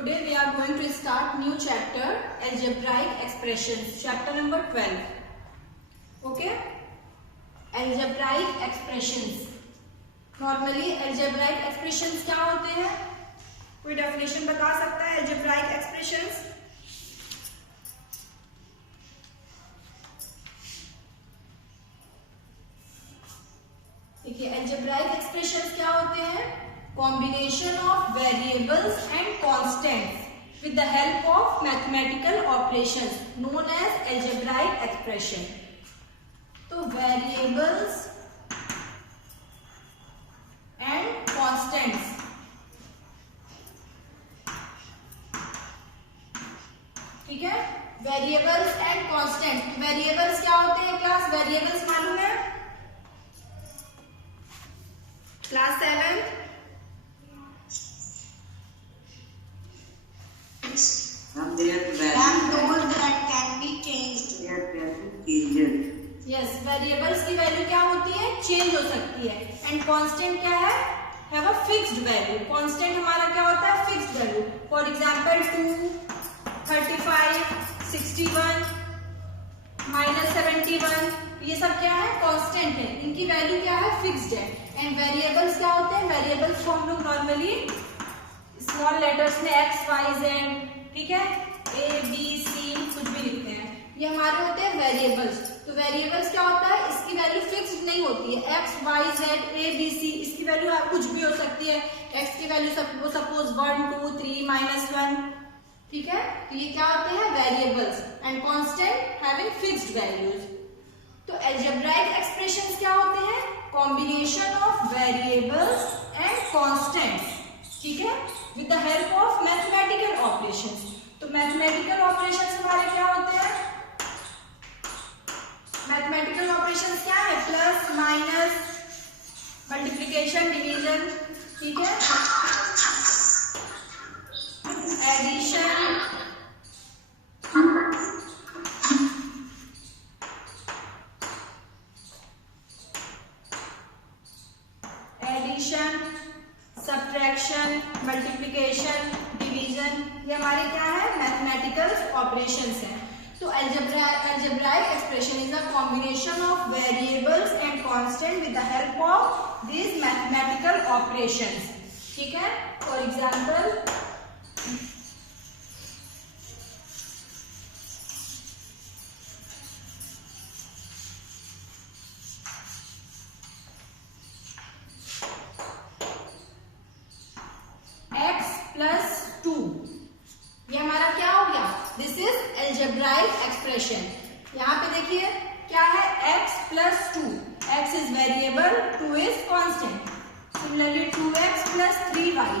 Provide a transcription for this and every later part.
today we are going to start new chapter, algebraic expressions, chapter number 12. Okay, algebraic expressions. Normally algebraic expressions क्या होते हैं? कोई definition बता सकता है algebraic expressions? देखिए algebraic expressions क्या होते हैं? Combination of variables and constants with the help of mathematical operations known as algebraic expression. तो variables and constants, ठीक है, variables and constants. variables क्या होते हैं क्लास? variables मालूम है? क्लास 7 यस, वेरिएबल्स की वैल्यू क्या होती है? चेंज हो सकती है. एंड कांस्टेंट क्या है? Have a fixed value. Constant हमारा क्या होता है? Fixed value. फॉर एग्जांपल 2, 35, 61, -71, ये सब क्या है? कांस्टेंट है. इनकी वैल्यू क्या है? फिक्स्ड है. एंड वेरिएबल्स क्या होते हैं? वेरिएबल्स को हम लोग नॉर्मली स्मॉल लेटर्स में x, y, z, ठीक है, a, b, c कुछ भी लिखते हैं. ये हमारे होते हैं वेरिएबल्स. तो वेरिएबल्स क्या होता है? इसकी वैल्यू फिक्स्ड नहीं होती है. x, y, z, a, b, c इसकी वैल्यू कुछ भी हो सकती है. x की वैल्यू सपोज 1, 2, 3, -1, ठीक है. तो ये क्या होते हैं? Variables. And constant having fixed values. तो अलजेब्राइक एक्सप्रेशंस क्या होते हैं? Combination of variables and constants, ठीक है, with the help of mathematical operations. तो मैथमेटिकल ऑपरेशंस हमारे क्या होते हैं? मैथमेटिकल ऑपरेशंस क्या है? प्लस, माइनस, मल्टीप्लिकेशन, डिवीजन, ठीक है, एडिशन, सब्ट्रैक्शन, मल्टीप्लिकेशन, डिवीजन, ये हमारे क्या है? मैथमेटिकल ऑपरेशंस हैं. तो algebraic expression is a combination of variables and constant with the help of these mathematical operations, ठीक है. For example, x plus 2, ये हमारा क्या हो गया? This is algebraic expression. यहाँ पे देखिए क्या है? x plus 2. x is variable, 2 is constant. Similarly 2x plus 3y.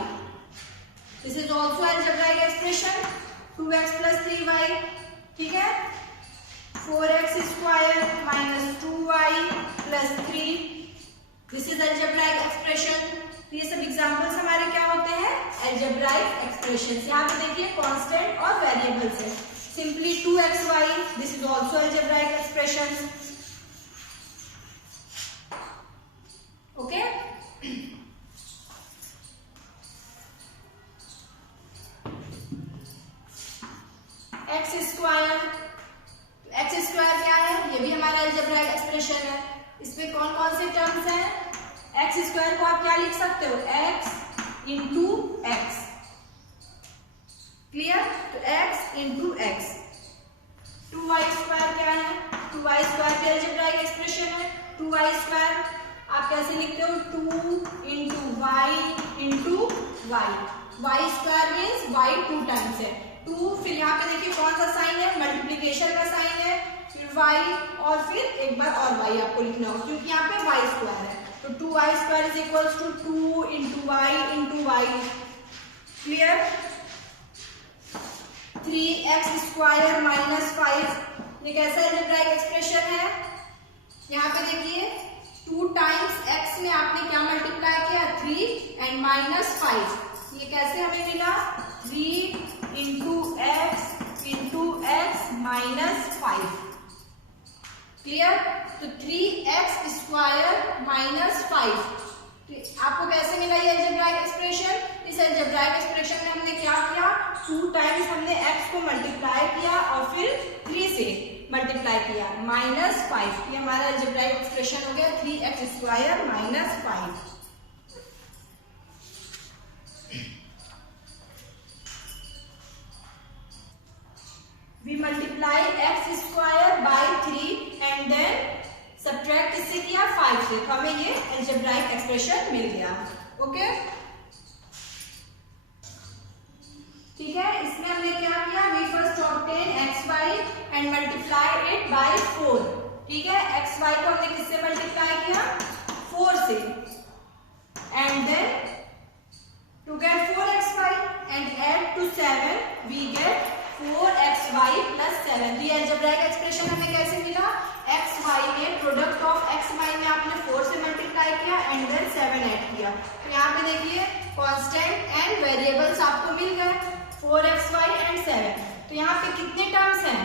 This is also algebraic expression. 2x plus 3y, ठीक है. 4x square minus 2y plus 3. This is algebraic expression. ये सब examples हमारे क्या होते हैं? algebraic expressions. यहाँ पे देखिए कांस्टेंट और वेरिएबल्स है. Simply 2xy, this is also algebraic expression. Okay, x square. x square क्या है? ये भी हमारा algebraic expression है. इसमें कौन कौन से टर्म्स हैं? एक्स स्क्वायर को आप क्या लिख सकते हो? x into x. क्लियर? तो x into x. 2y square क्या है? 2y स्क्वायर की अलजेब्राइक एक्सप्रेशन है. 2y स्क्वायर आप कैसे लिखते हो? 2 into y into y. Y square means y 2 times है. 2 फिर यहाँ पे देखिए कौन सा साइन है? मल्टीप्लीकेशन का साइन है. फिर y और फिर एक बार और y आपको लिखना होगा क्योंकि यहाँ पे y स्क्वायर है. तो 2y square is equals to 2 into y into y. Clear? 3x square minus 5, ये कैसा अलजेब्राइक एक्सप्रेशन है? यहाँ पे देखिए 2 टाइम्स x में आपने क्या मल्टीप्लाई किया? 3 एंड माइनस 5. ये कैसे हमें मिला? 3 इंटू एक्स माइनस 5. क्लियर? तो 3x स्क्वायर माइनस 5. आपको कैसे मिला ये अलजेब्राइक एक्सप्रेशन? इस अलजेब्राइक एक्सप्रेशन में हमने क्या किया? 2 टाइम्स हमने x को मल्टीप्लाई किया और फिर 3 से मल्टीप्लाई किया, -5। ये हमारा अलजेब्राइक एक्सप्रेशन हो गया 3x² - 5। We multiply x² by 3 and then subtract किससे किया 5 से, तो हमें ये अलजेब्राइक एक्सप्रेशन मिल गया। ओके ठीक है, इसमें हमने क्या किया, we first obtain xy and multiply it by 4। ठीक है, xy को हमने किससे मल्टीप्लाई किया 4 से, and then to get 4xy and add to 7 we get 4xy plus 7। तो ये अलजेब्राइक एक्सप्रेशन हमें कैसे मिला, xy में प्रोडक्ट ऑफ xy में आपने 4 से मल्टीप्लाई किया एंड देन 7 ऐड किया। तो यहाँ पे देखिए कांस्टेंट एंड वेरिएबल्स आपको मिल गए 4xy एंड 7। तो यहाँ पे कितने टर्म्स हैं,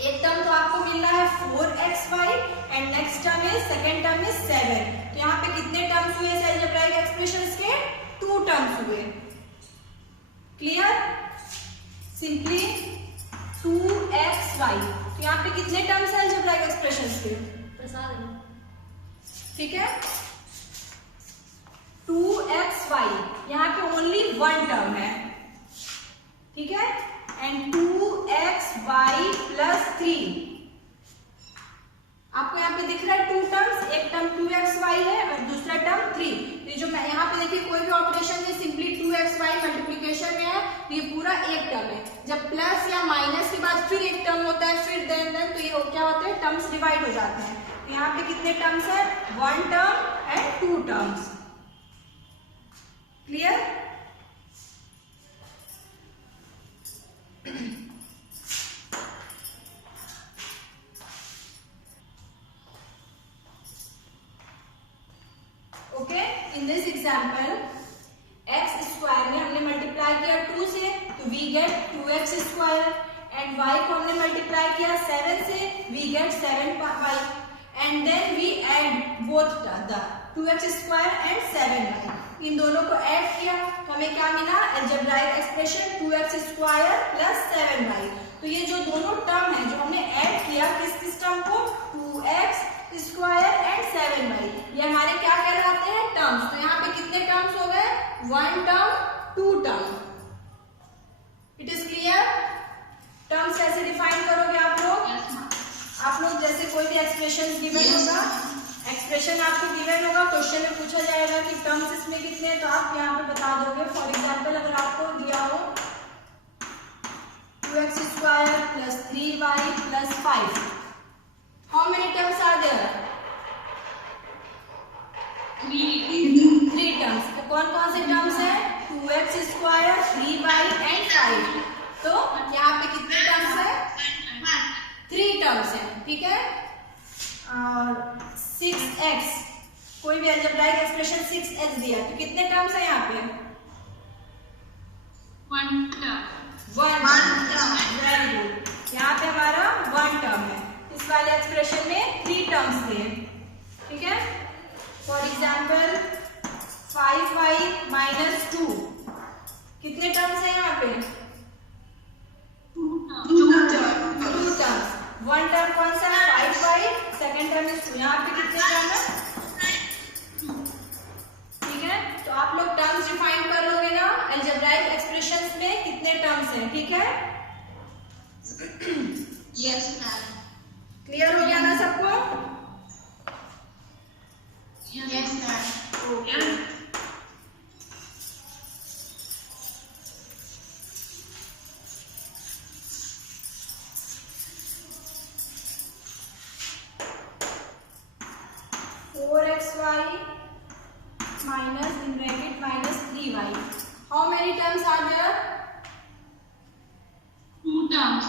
एक टर्म तो आपको मिल रहा है 4xy एंड नेक्स्ट टर्म है, सेकेंड टर्म है 7। तो यहाँ पे कितने टर्म्स हुए इस अलजेब्राइक एक्सप्रेशन के, 2 टर्म्स हुए। Clear, simply 2xy। तो यहाँ पे कितने टर्म्स है अलजेब्राइक एक्सप्रेशंस के, ठीक है 2xy, यहाँ पे ओनली 1 टर्म है, ठीक है, एंड 2xy प्लस 3। आपको यहाँ पे दिख रहा है 2 टर्म्स, एक टर्म 2xy है और दूसरा टर्म 3। ये जो मैं यहाँ पे देखिए कोई भी ऑपरेशन है सिंपली 2xy मल्टीप्लीकेशन में है, ये पूरा एक टर्म है। जब प्लस या माइनस के बाद फिर एक टर्म होता है, फिर देन तो ये क्या होता है, टर्म्स डिवाइड हो जाते हैं। तो यहाँ पे कितने टर्म्स है, 1 term and 2 terms. Clear, okay. In this example x² में हमने मल्टीप्लाई किया 2 से, तो we get 2x² and y को हमने मल्टीप्लाई किया 7 से, we get 7y and then we add both the 2x² and 7y। इन दोनों को ऐड किया तो हमें क्या मिला, algebraic expression 2x² plus 7y। तो ये जो दोनों टर्म है जो हमने ऐड किया किस टर्म को, 2x² एंड 7y, ये हमारे क्या कहलाते हैं, टर्म्स। तो यहाँ पे कितने टर्म्स हो गए, 1 term 2 term. It is clear, terms कैसे डिफाइन करोगे आप लोग जैसे कोई भी एक्सप्रेशन गिवन होगा, एक्सप्रेशन आपको गिवन होगा, क्वेश्चन में पूछा जाएगा कि टर्म्स इसमें कितने हैं, तो आप यहाँ पे बता दोगे। फॉर एग्जांपल अगर आपको दिया हो 2x² plus 3y plus 5, how many terms are there, 3 terms. तो कौन कौन से टर्म्स हैं, 2x², 3y एंड 5। तो यहाँ पे कितने टर्म्स है, 3 टर्म्स हैं, ठीक है। और 6x, कोई भी अलजेब्राइक एक्सप्रेशन 6x दिया तो कितने टर्म्स है यहाँ पे, 1 टर्म। वेरी गुड, यहाँ पे हमारा 1 टर्म है। इस वाले एक्सप्रेशन में 3 टर्म्स थे, ठीक है। फॉर एग्जाम्पल 5y - 2, कितने टर्म्स है यहाँ पे, 2 टर्म्स। 1 टर्म कौन सा है, 5y, सेकेंड टर्म इज 2। यहाँ पे कितने टर्म है, ठीक है। तो आप लोग टर्म्स डिफाइन कर लोगे ना, अलजेब्राइक एक्सप्रेशंस में कितने टर्म्स हैं, ठीक है। यस मैम, क्लियर हो गया ना सबको, yes ma'am, okay. minus in bracket minus 3y. How many terms are there? 2 terms.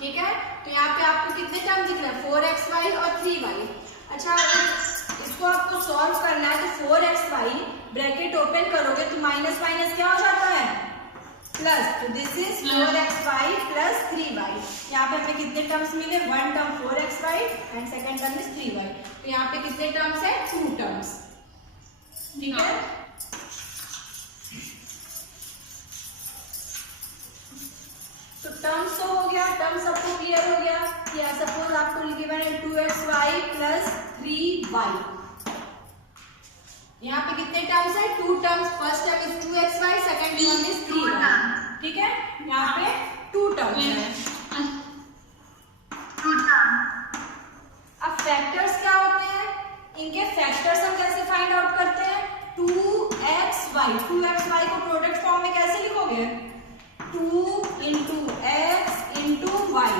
ठीक है, तो यहाँ पे आपको कितने टर्म दिख रहे हैं, 4xy और 3y। अच्छा, इसको आपको सॉल्व करना है तो 4xy ब्रैकेट ओपन करोगे तो माइनस माइनस क्या हो जाता है, प्लस। तो this is 4xy plus 3y। यहाँ पे हमें कितने टर्म्स मिले, 1 term 4xy and second term is 3y। तो यहाँ पे कितने टर्म्स है, 2 टर्म्स, ठीक है। टर्म्स हैं। अब फैक्टर्स क्या होते हैं, इनके फैक्टर्स हम कैसे फाइंड आउट करते हैं, 2xy, 2xy को प्रोडक्ट फॉर्म में कैसे लिखोगे, 2 into x into y,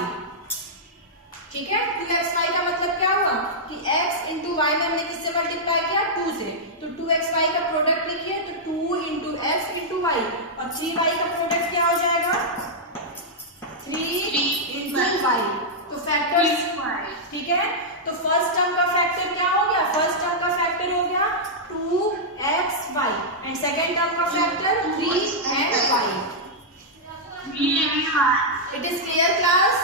ठीक है। 2xy का मतलब क्या हुआ कि x into y में हमने किससे मल्टीप्लाई किया, 2 से, तो 2xy का प्रोडक्ट लिखिए तो 2 into x into y, और 3y का प्रोडक्ट क्या हो जाएगा, 3 into y, तो फैक्टर्स, ठीक है। तो फर्स्ट टर्म का फैक्टर क्या हो गया, फर्स्ट टर्म का फैक्टर हो गया 2xy एंड सेकेंड टर्म का factor 3 and y। It is clear class,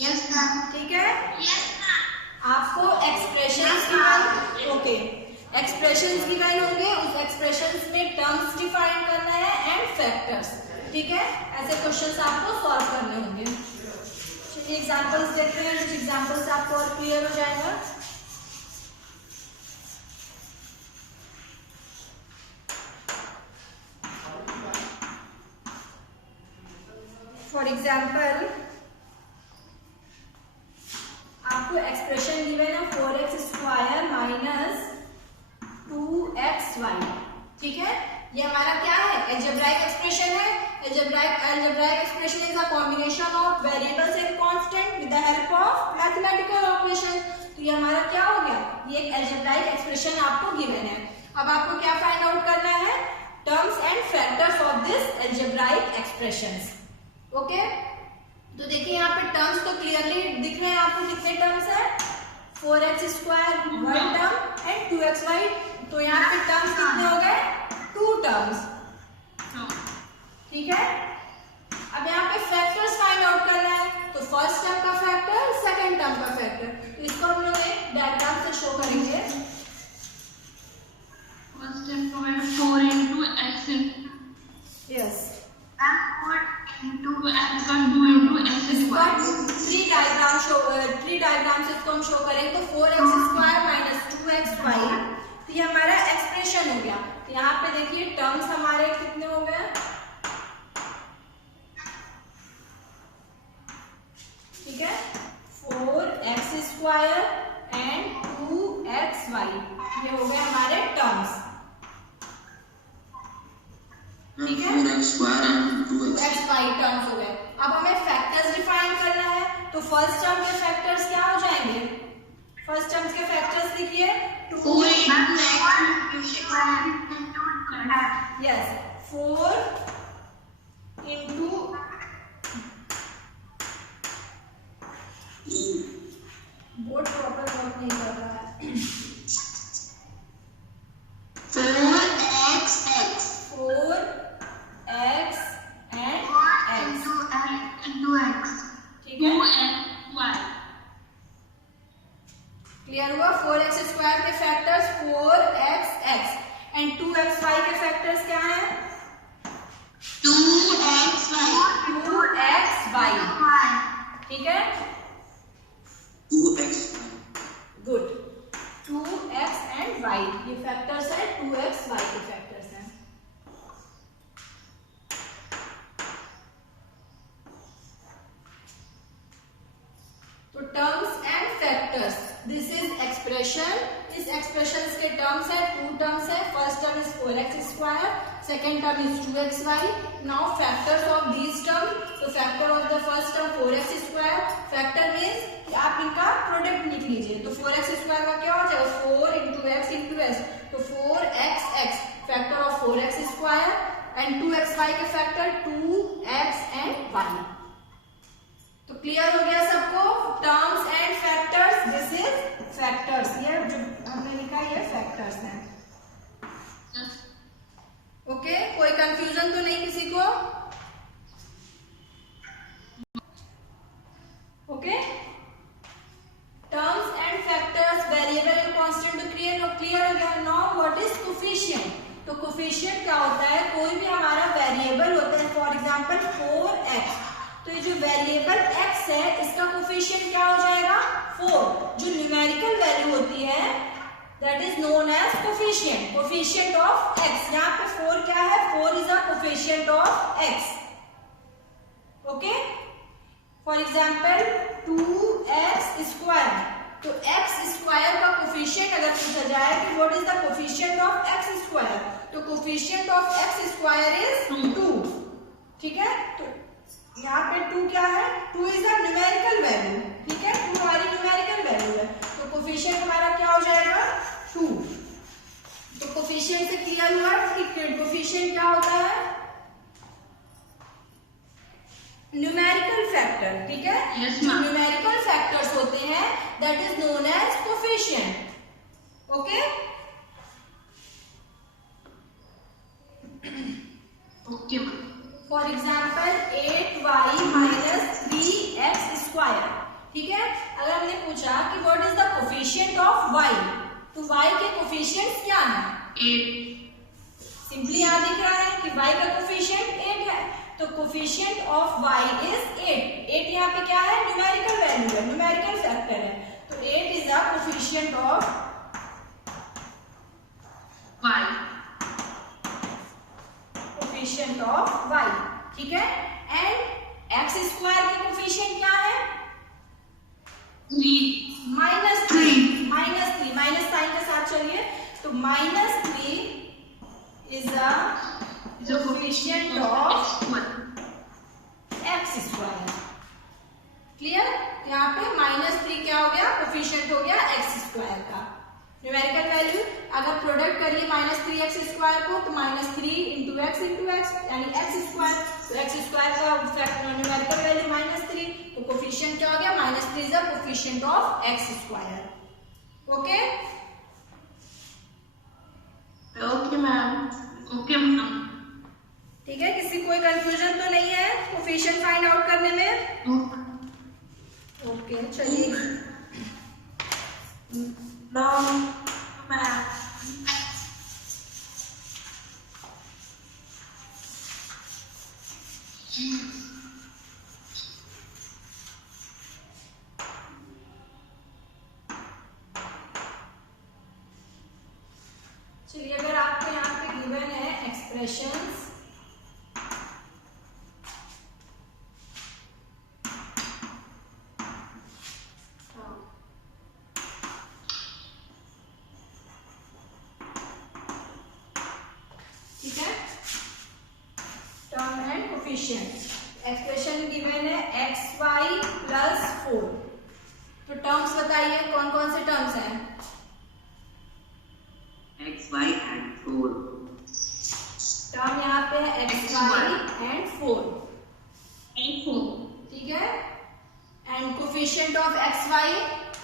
Yes, ma'am. ठीक है। Yes, ma'am. आपको expressions given, okay, expressions given होंगे, उस एक्सप्रेशंस में टर्म्स डिफाइन करना है एंड फैक्टर्स, ठीक है। ऐसे क्वेश्चंस आपको सॉल्व करने होंगे। चलिए एग्जांपल्स देखते हैं, कुछ एग्जांपल्स आपको और क्लियर हो जाएगा। फॉर एग्जाम्पल आपको एक्सप्रेशन गिवन है 4x स्क्वायर माइनस 2xy, ठीक है। ये हमारा क्या है, अलजेब्राइक एक्सप्रेशन है। Algebraic expression is a combination of variables and constant with the help of mathematical operation. तो ये हमारा क्या हो गया, ये एक अलजेब्राइक एक्सप्रेशन आपको गिवन है। अब आपको क्या फाइंड आउट करना है, terms and factors of this algebraic expressions, okay. तो देखिए यहाँ पे टर्म्स तो क्लियरली दिख रहे हैं आपको, कितने टर्म्स है, 4x square 1 term and 2xy, तो यहाँ पे टर्म्स कितने हो गए, 2 टर्म्स, ठीक है। अब यहाँ पे फैक्टर्स फाइंड आउट करना है, तो फर्स्ट टर्म का फैक्टर, सेकंड टर्म का फैक्टर, तो इसको हम लोग एक डायग्राम से शो करेंगे। First step for 4 into x yes, and 4 into x and 2 into x is इसको y. हम थ्री डायग्राम से इसको हम शो करेंगे, तो 4x स्क्वायर माइनस 2xy, तो ये हमारा एक्सप्रेशन हो गया। तो यहाँ पे देखिए टर्म्स हमारे कितने हो गए, ठीक है, 4x स्क्वायर एंड 2xy, ये हो गए हमारे टर्म्स, ठीक है, 2xy टर्म्स हो गए। अब हमें फैक्टर्स डिफाइन करना है, तो फर्स्ट टर्म के फैक्टर्स क्या हो जाएंगे, फर्स्ट टर्म्स के फैक्टर्स लिखिए 4 into yes 4 into board proper work नहीं कर रहा है, 4x 4x and x, into x, ठीक है, 2y. क्लियर हुआ। 4x स्क्वायर के फैक्टर्स 4xx एंड 2xy के फैक्टर्स क्या हैं, 2xy. 2xy, ठीक है, 2x good, 2x and y, ये फैक्टर्स है, 2x y के फैक्टर्स हैं। तो terms and factors, this is expression, इस एक्सप्रेशन के टर्म्स है, 2 टर्म्स है, first term is 4x square, second term is 2xy। Now factors of these term, तो factor of the first term 4x square, factor means आप इनका product लिख लीजिए, तो 4x स्क्वायर का क्या हो जाएगा, 4 into x into s, तो 4xx, factor of 4x square, and 2xy के फैक्टर 2x एंड y। तो क्लियर हो गया सबको, terms and factors, this is factors, ये जो हमने लिखा ये फैक्टर्स हैं, ओके। कोई कंफ्यूजन तो नहीं किसी को, okay. Terms and factors, variable and constant, तो क्लियर हो गया। नाउ व्हाट इज कोफिशिएंट, तो कोफिशिएंट क्या होता है, कोई भी हमारा वेरिएबल होता है, फॉर एग्जांपल 4x, तो ये जो वेरिएबल x है इसका कोफिशिएंट क्या हो जाएगा, 4, जो न्यूमेरिकल वैल्यू होती है that is known as coefficient, coefficient of x। यहाँ पे 4 क्या है, 4 is a coefficient of x, okay, for example 2x square, तो x स्क्वायर का कोफिशिएंट अगर पूछा जाए कि what is the coefficient of x square, तो coefficient of x square is 2, ठीक है। तो यहाँ पे 2 क्या है, 2 इज अ न्यूमेरिकल वैल्यू, ठीक है, 2 हमारी न्यूमेरिकल वैल्यू है, तो कोफिशिएंट हमारा क्या हो जाएगा 2। तो कोफिशिएंट से क्लियर हुआ कि कोफिशिएंट क्या होता है, न्यूमेरिकल फैक्टर, ठीक है। Yes, जो ma'am. न्यूमेरिकल फैक्टर्स होते हैं that is known as coefficient, okay. Okay, ma'am. For example 8y minus 3x square, ठीक है। अगर हमने पूछा कि what is the coefficient of y, तो y के कोफिशिएंट्स क्या है, 8. सिंपली यहाँ दिख रहा है कि y का कोफिशिएंट 8 है, तो कोफिशिएंट ऑफ y इज 8। 8 यहाँ पे क्या है, न्यूमेरिकल वैल्यू है, न्यूमेरिकल फैक्टर है, तो 8 is the coefficient of Y. Coefficient of y, ठीक है। एंड एक्स स्क्वायर के कोफिशिएंट क्या है, 3. -3, माइनस साइन के साथ चलिए, तो -3 is the The coefficient coefficient of of x1. X square, clear. यहाँ पे -3 क्या हो गया, कोफिशिएंट हो गया एक्स स्क्वायर का न्यूमेरिकल वैल्यू। अगर प्रोडक्ट करिए -3x स्क्वायर को, तो -3 इंटू एक्स यानी एक्स स्क्वायर, तो एक्स स्क्वायर का न्यूमेरिकल वैल्यू -3, तो कोफिशिएंट क्या हो गया, -3 is the coefficient of x square, okay. Okay, ma'am. Okay, ma'am. ठीक है, किसी कोई कंफ्यूजन तो नहीं है कोफिशिएंट फाइंड आउट करने में, ओके। चलिए No, ma'am. चलिए, अगर आपको यहाँ पे गिवन है एक्सप्रेशंस, ठीक है, term and coefficient. Expression given है xy प्लस 4, तो टर्म्स बताइए कौन कौन से टर्म्स हैं, XY and 4. टर्म यहाँ पे है xy एंड 4, And 4. ठीक है। And coefficient of xy,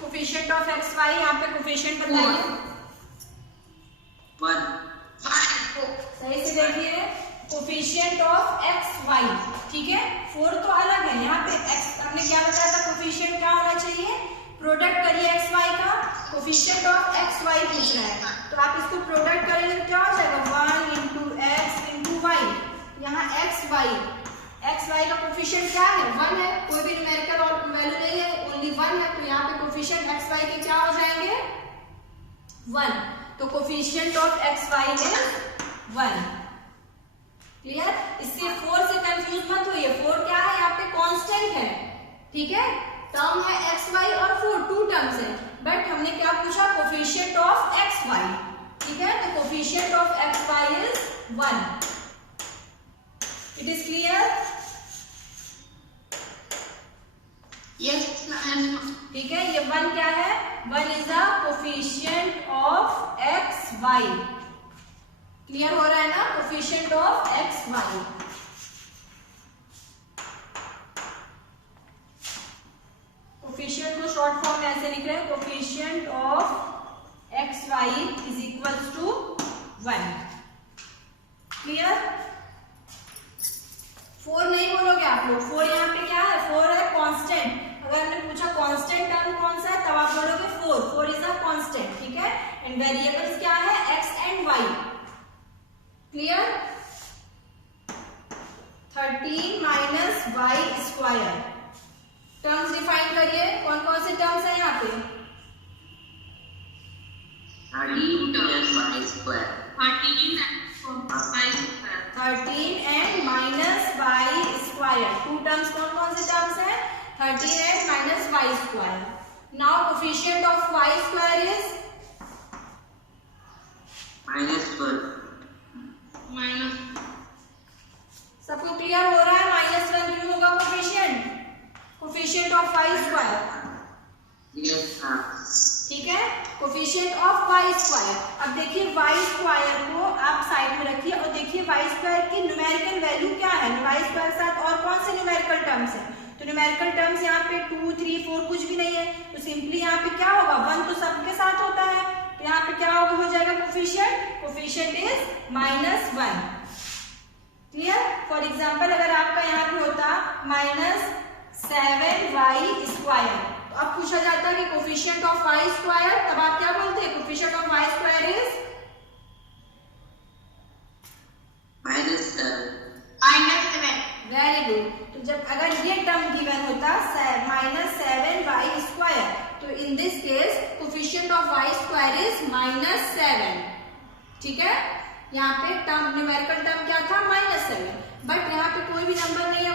coefficient of xy यहाँ पे कोफिशिएंट बताइए, 1. सही से देखिए, कोफिशिएंट ऑफ xy, ठीक है। 4 तो अलग है, यहाँ पे x हमने क्या बताया था, कोफिशिएंट क्या होना चाहिए, प्रोडक्ट करिए xy का, कोफिशिएंट ऑफ xy पूछ रहा है, तो आप इसको प्रोडक्ट करेंगे तो क्या हो जाएगा, 1 इंटू एक्स इंटू वाई। यहाँ xy का कोफिशिएंट क्या है, 1 है, कोई भी न्यूमेरिकल और वैल्यू नहीं है, ओनली 1 है, तो यहाँ पे कोफिशिएंट xy के क्या हो जाएंगे, 1, तो coefficient of xy is 1, clear. इससे 4 से कंफ्यूज मत होइए, 4 क्या है, यहाँ पे कांस्टेंट है, ठीक है। टर्म है xy और 4, 2 टर्म्स है, बट हमने क्या पूछा, कोफिशिएंट ऑफ xy, ठीक है, तो coefficient of xy is 1, it is clear, Yes, ma'am. ठीक है। ये 1 क्या है, 1 is the coefficient of xy, clear हो रहा है ना, कोफिशिएंट ऑफ xy। कोफिशिएंट को शॉर्ट फॉर्म में ऐसे लिख रहे हैं, coefficient of xy is equals to 1, clear. 4 नहीं बोलोगे आप लोग, 4 यहाँ पे क्या है, 4 है कांस्टेंट। अगर हमने पूछा कांस्टेंट टर्म कौन सा है, तब आप बोलोगे 4 इज अ कांस्टेंट, ठीक है। एंड वेरिएबल्स क्या है, x and y, clear. 13 minus y square, terms define करिए, कौन कौन से टर्म्स है यहाँ पे, 13 plus y square. 13 and 4 y square. 13 and minus y square. Two terms कौन कौन से टर्म्स हैं? 13 and minus y square. Now coefficient of y square is -1। सबको क्लियर हो रहा है? -1 क्यों होगा coefficient? Coefficient of y square. ठीक है, कोफिशिएंट ऑफ वाई स्क्वायर। अब देखिए वाई स्क्वायर को आप साइड में रखिए और देखिए वाई स्क्वायर की न्यूमेरिकल वैल्यू क्या है। वाई स्क्वायर के साथ और कौन से न्यूमेरिकल टर्म्स हैं? तो न्यूमेरिकल टर्म्स यहाँ पे 2, 3, 4 कुछ भी नहीं है, तो सिंपली यहाँ पे क्या होगा? 1 तो सबके साथ होता है, तो यहाँ पे क्या हो जाएगा coefficient? Coefficient is -1। Clear? For example अगर आपका यहाँ पे होता -7y स्क्वायर, तो अब पूछा जाता है कि कोफिशिएंट ऑफ वाई स्क्वायर, तब आप क्या बोलते हैं? Coefficient of y square is -7। Very good. तो जब अगर ये टर्म गिवन होता -7y स्क्वायर, तो in this case coefficient of y square is -7। ठीक है, यहाँ पे टर्म न्यूमेरिकल टर्म क्या था? -7, बट यहाँ पे कोई भी नंबर नहीं है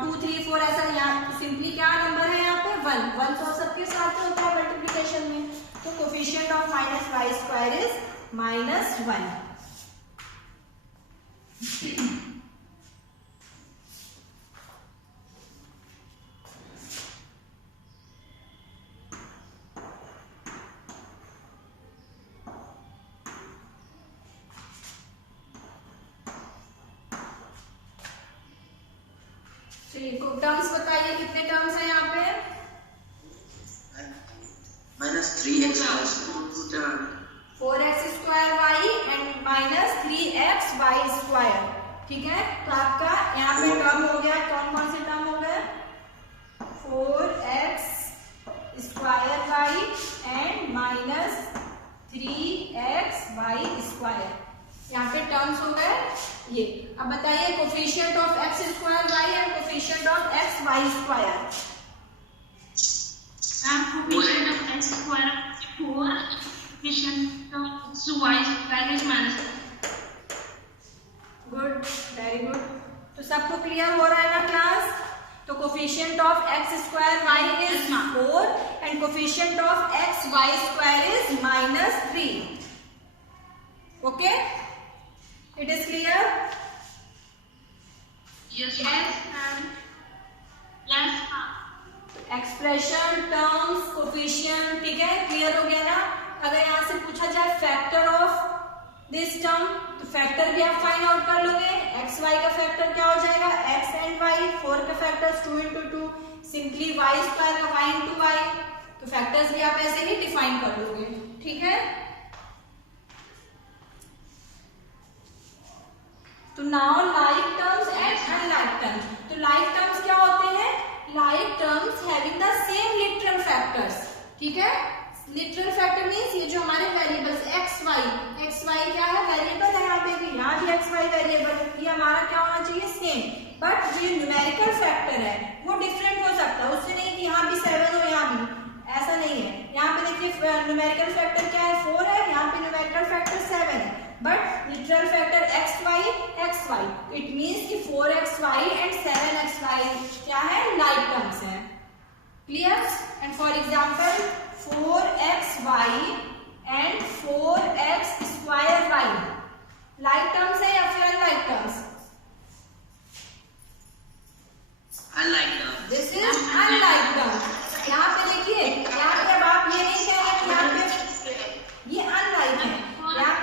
2, 3, 4 ऐसा। यहाँ सिंपली क्या नंबर है? यहाँ पे 1 तो सबके साथ होता है मल्टीप्लिकेशन में, तो coefficient of -y square is -1। Terms बताइए, कितने टर्म्स हैं यहाँ पे? -3x 4x square y and -3xy square. ठीक है, तो आपका यहाँ पे टर्म हो गया, कौन कौन से टर्म हो गए? 4x square y and -3xy square. यहाँ पे टर्म्स हो गए ये। अब बताइए coefficient of x square y and coefficient of x y square. Coefficient of x square 4, coefficient of x y square is -1। Good, very good. तो सबको clear हो रहा है ना क्लास? तो coefficient of x square y is 4 and coefficient of x y square is -3। Okay, it is clear? Yes, ma'am. Expression, terms, coefficient, ठीक है, clear हो गया ना? अगर यहाँ से पूछा जाए फैक्टर ऑफ दिस टर्म, तो फैक्टर भी आप फाइंड आउट कर लोगे। एक्स वाई का फैक्टर क्या हो जाएगा? X and y. 4 का factor 2 into 2, simply y square का y into y। तो फैक्टर्स भी आप ऐसे ही डिफाइन कर लोगे। ठीक है, तो now like terms and unlike terms. तो लाइक टर्म्स क्या होते हैं? Like terms having the same literal factors. ठीक है, लिटरल फैक्टर मींस ये जो हमारे वेरिएबल्स एक्स वाई क्या है? वेरिएबल है, यहाँ पे भी, यहाँ भी एक्स वाई वेरिएबल है, ये हमारा क्या होना चाहिए? सेम। बट जो न्यूमेरिकल फैक्टर है वो डिफरेंट हो सकता है, उससे नहीं कि यहाँ भी 7 हो यहाँ भी, ऐसा नहीं है। यहाँ पे देखिए न्यूमेरिकल फैक्टर क्या है? 4 है, यहाँ पे न्यूमेरिकल फैक्टर 7 है, but literal factor x y. It means कि 4xy एंड 7xy क्या है? लाइक टर्म्स है। Clear? And for example 4xy and 4x square y like terms है या फिर unlike terms? Unlike terms. This is unlike terms. यहाँ पे देखिए, यहाँ पे अब आप ये नहीं कह रहे कि यहाँ पे ये अनलाइक है, यहाँ पे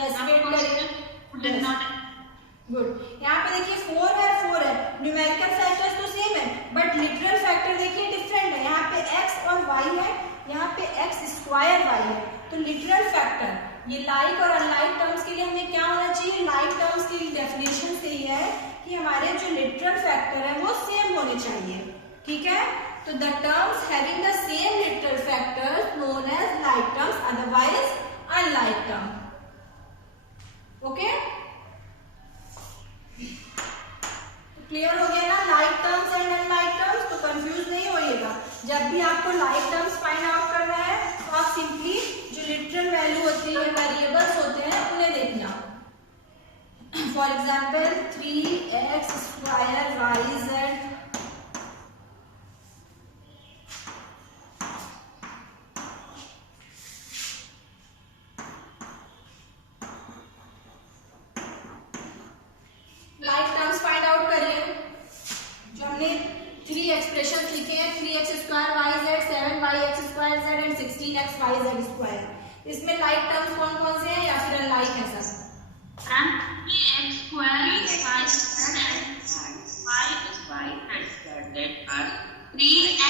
यस वेट करिए, गुड। यहाँ पे देखिए 4 है, न्यूमेरिकल फैक्टर्स तो सेम है, बट लिटरल फैक्टर देखिए डिफरेंट है। यहाँ पे x और y है, यहाँ पे x स्क्वायर y है। तो लिटरल फैक्टर ये लाइक और अनलाइक टर्म्स के लिए हमें क्या होना चाहिए? लाइक टर्म्स की डेफिनेशन से ये है कि हमारे जो लिटरल फैक्टर है वो सेम होने चाहिए। ठीक है, तो the terms having the same literal factors known as like terms, otherwise unlike term. Okay, तो क्लियर हो गया ना like terms and unlike terms? तो कंफ्यूज नहीं होइएगा। जब भी आपको लाइक टर्म्स फाइंड आउट करना है तो आप सिंपली जो लिटरल वैल्यू होती है, वेरिएबल्स होते हैं, उन्हें देखना। 3xyz²। इसमें लाइक टर्म्स कौन कौन से हैं या फिर अनलाइक है सब? 3x²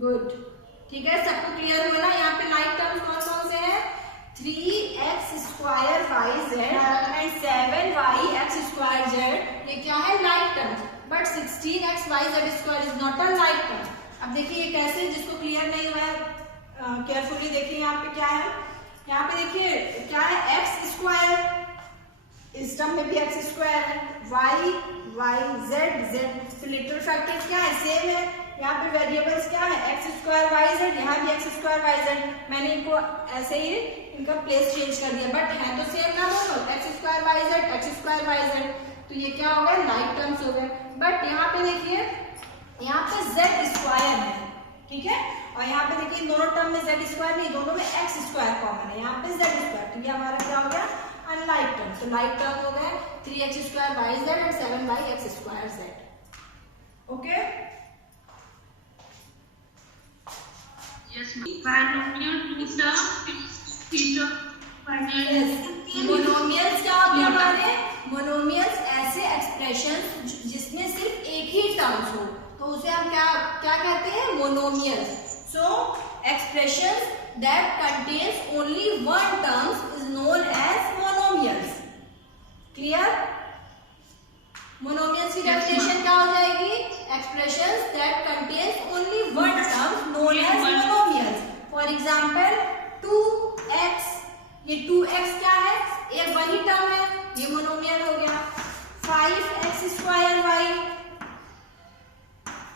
गुड, ठीक है, सबको क्लियर हुआ ना? यहाँ पे लाइक टर्म्स कौन कौन से हैं? 3x² एंड 7yx²z, ये क्या है? Like terms. But 16xyz² is not a like term. अब देखिए ये कैसे, जिसको क्लियर नहीं हुआ है केयरफुली देखिए यहाँ पे क्या है। यहाँ पे देखिए क्या है? x², इस टर्म में भी x² है, y z z, तो लिटरल फैक्टर्स क्या है? सेम है। यहाँ पे वेरिएबल्स क्या है? x²yz, यहाँ भी x²yz। मैंने इनको ऐसे ही इनका प्लेस चेंज कर दिया, बट है तो सेम ना दोनों, x²yz x²yz, तो ये क्या हो गए? लाइक टर्म्स हो गए। बट यहाँ पे देखिए यहाँ पे z² है, ठीक है, और यहाँ पे देखिए दोनों टर्म में z² नहीं, दोनों में x² कॉमन है, यहाँ पे z², तो ये हमारा क्या हो गया? Unlike term. तो लाइक टर्म हो गए 3x²yz and 7yx²z। Okay, Yes, binomial two term feature monomials क्या होते हैं हमारे? मोनोमियल्स ऐसे एक्सप्रेशन जिसमें सिर्फ एक ही टर्म्स हो, तो उसे हम क्या क्या कहते हैं? Monomials. So expressions that contains only one terms is known as monomials. Clear? Monomials की डेफिनेशन क्या हो जाएगी? Expressions that contains only one terms known as monomials. For example 2x, ये 2x क्या है? एक वही टर्म है, ये मोनोमियल हो गया। 5x² y,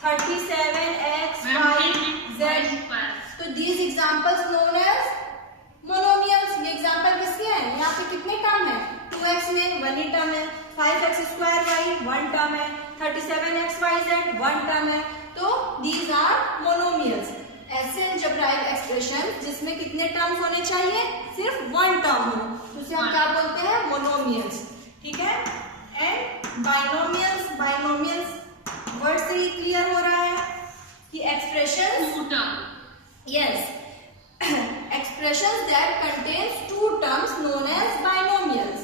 37x y z, तो these examples known as monomials. ये एग्जांपल किसके हैं? यहाँ पे कितने टर्म है? 2x में वन ही टर्म है, 5x² y वन टर्म है, 37x y z one term है, तो दीज आर मोनोमियल्स। ऐसे अलजेब्राइक एक्सप्रेशन जिसमें कितने टर्म्स होने चाहिए? सिर्फ वन टर्म हो, तो उसे हम क्या बोलते हैं? मोनोमियल्स, ठीक है। एंड बाइनोमियल्स, बाइनोमियल्स वर्ड से ही क्लियर हो रहा है कि expression, yes, expressions that contains two terms known as binomials,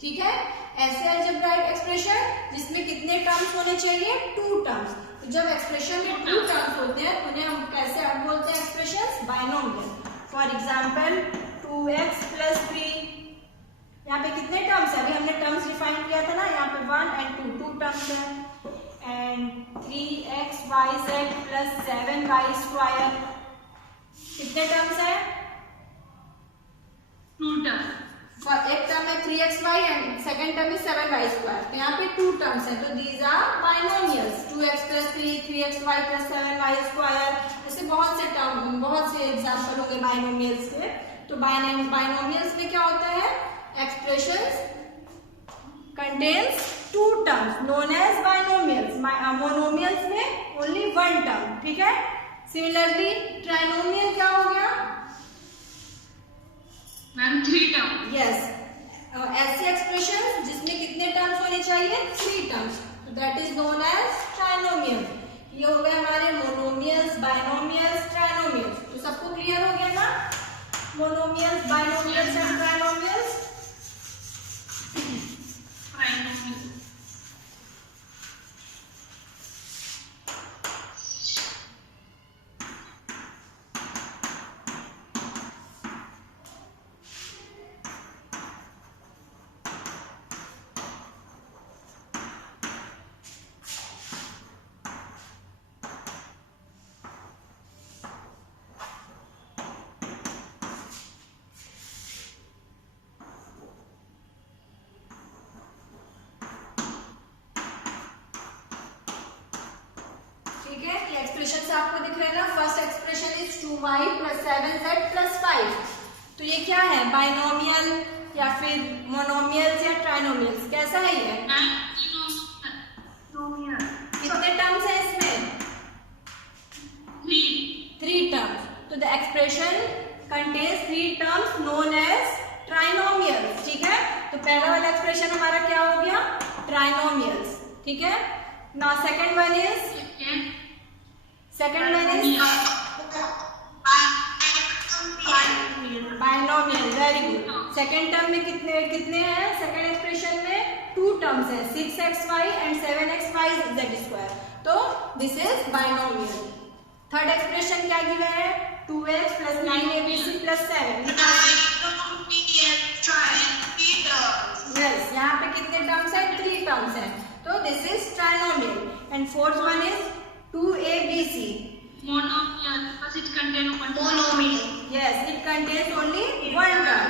ठीक है। ऐसे अलजेब्राइक एक्सप्रेशन जिसमें कितने टर्म्स होने चाहिए? 2 टर्म्स। तो जब एक्सप्रेशन में 2 टर्म्स होते हैं उन्हें हम कैसे बोलते हैं? Expressions binomial. For example 2x + 3, यहाँ पे कितने टर्म्स है? अभी हमने टर्म्स डिफाइन किया था ना, यहाँ पे 1 और 2 टर्म्स है। एंड 3xyz + 7y², कितने टर्म्स है? 2 term। एक टर्म है 3xy एंड सेकंड टर्म है 7y², तो यहाँ पे 2 टर्म्स है, तो these are binomials. 2x + 3, 3xy + 7y², ऐसे बहुत से टर्म, बहुत से एग्जांपल होंगे बाइनोमियल्स के। तो बाइनोमियल्स में क्या होता है? Expressions contains 2 terms known as binomials. Monomials में ओनली 1 टर्म, ठीक है। सिमिलरली ट्राइनोमियल क्या हो गया? Ma'am 3 term। यस, ऐसी एक्सप्रेशन जिसमें कितने टर्म्स होने चाहिए? 3 terms, that is known as trinomial. ये हो गए हमारे मोनोमियल्स, बाइनोमियल्स, ट्राइनोमियल्स। तो सबको क्लियर हो गया ना? Monomials, binomials and trinomials. ठीक है, ये एक्सप्रेशन आपको दिख रहे हैं ना। First expression is 2y + 7z + 5। तो ये क्या है? बाइनोमियल या फिर मोनोमियल्स या ट्राइनोमियल्स? कैसा है ये? कितने टर्म्स है इसमें? 3 टर्म्स। तो the expression contains 3 terms known as trinomials, ठीक है। तो पहला वाला एक्सप्रेशन हमारा क्या हो गया? ट्राइनोमियल्स, ठीक है। Now second one is second one is binomial, very good. Second term में कितने हैं? सेकंड एक्सप्रेशन में 2 टर्म्स हैं, 6xy and 7xy z square, तो this is binomial. Third expression क्या गिवन है? 2x plus 9abc plus 7। Yes, यहाँ पे कितने टर्म्स हैं? 3 टर्म्स हैं, तो this is trinomial. And fourth one is 2abc, monomial because it contains one monomial. yes, it contains only one term.